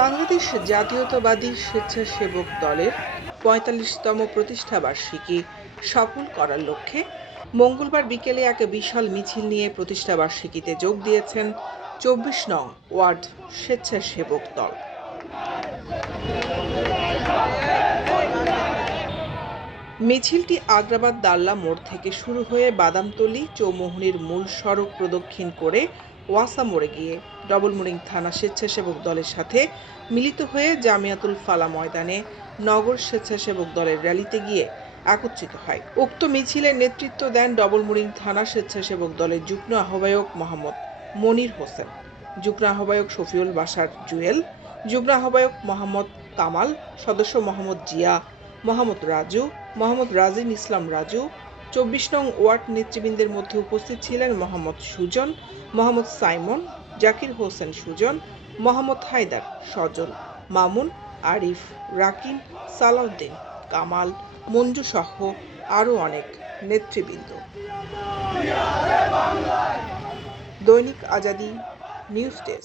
বাংলাদেশ জাতীয়তাবাদী স্বেচ্ছাসেবক দলের পঁয়তাল্লিশতম প্রতিষ্ঠাবার্ষিকী সফল করার লক্ষ্যে মঙ্গলবার বিকেলে এক বিশাল মিছিল নিয়ে প্রতিষ্ঠাবার্ষিকীতে যোগ দিয়েছেন চব্বিশ নং ওয়ার্ড স্বেচ্ছাসেবক দল। মিছিলটি আগ্রাবাদ দাল্লা মোড় থেকে শুরু হয়ে বাদামতলী চৌমোহনীর মূল সড়ক প্রদক্ষিণ করে ওয়াসা মোড়ে গিয়ে ডবলমুরিং থানা স্বেচ্ছাসেবক দলের সাথে মিলিত হয়ে জামিয়াতুল ফালা ময়দানে নগর স্বেচ্ছাসেবক দলের র্যালিতে গিয়ে একত্রিত হয়। উক্ত মিছিলের নেতৃত্ব দেন ডবলমুরিং থানা স্বেচ্ছাসেবক দলের যুগ্ম আহ্বায়ক মোহাম্মদ মনির হোসেন, যুগ্ম আহ্বায়ক শফিউল বাসার জুয়েল, যুগ্ম আহ্বায়ক মোহাম্মদ কামাল, সদস্য মোহাম্মদ জিয়া, মোহাম্মদ রাজু, মোহাম্মদ রাজিন ইসলাম রাজু চব্বিশ নং ওয়ার্ড নেতৃবৃন্দের মধ্যে উপস্থিত ছিলেন মোহাম্মদ সুজন, মোহাম্মদ সাইমন, জাকির হোসেন সুজন, মোহাম্মদ হায়দার সজল মামুন, আরিফ রাকিন সালাউদ্দিন, কামাল, মঞ্জু সহ আরও অনেক নেতৃবৃন্দ। দৈনিক আজাদি নিউজ ডেস্ক।